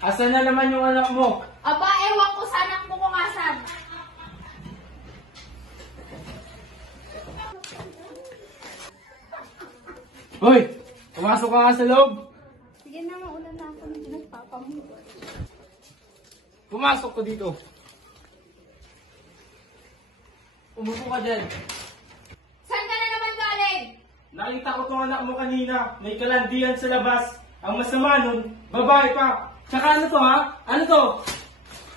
Asan na naman yung anak mo? Aba, ewan ko sa anak mo kung asan. Hoy! Pumasok ka nga sa loob! Sige na, mauna na ako ng pinagpapamu. Pumasok ko dito. Umupo ka dyan. Saan ka na naman galing? Nakita ko tong anak mo kanina. May kalandian sa labas. Ang masama nun, babae pa. Tsaka ano to ha? Ano to?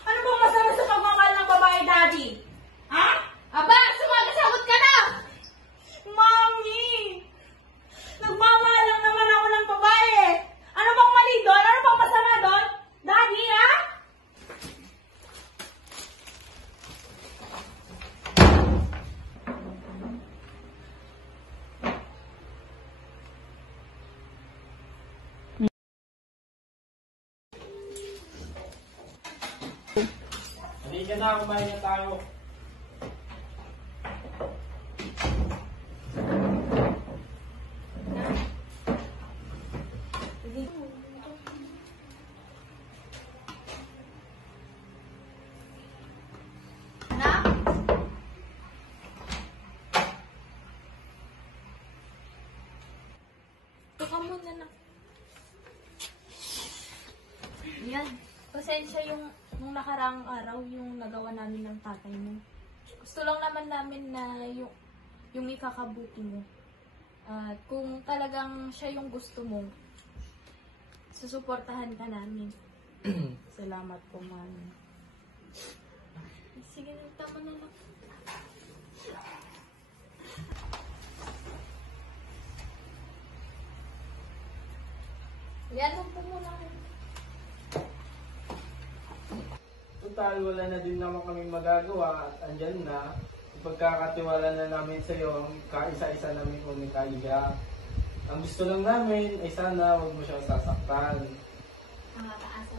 Ano bang masama sa pagmamahal ng babae, Daddy? Ha? Aba, sumasagot ka na! Mami! Nagmamahal lang naman ako ng babae. Ano bang mali doon? Ano bang masama doon? Daddy, ha? Halika na, kumain na tayo. Anak? Teka muna na. Yan. Pasensya yung nung nakaraang araw yung nagawa namin ng tatay mo. Gusto lang naman namin na yung ikakabuti mo. At kung talagang siya yung gusto mo, susuportahan ka namin. Salamat po, Mami. Sige, tama na lang. Yan, po muna kayo. Total, wala na din naman kami magagawa at andyan na. Pagkakatiwala na namin sa iyo, kaisa-isa namin kung kaiga. Ang gusto lang namin ay sana huwag mo siyang sasaktan. Nakakaasa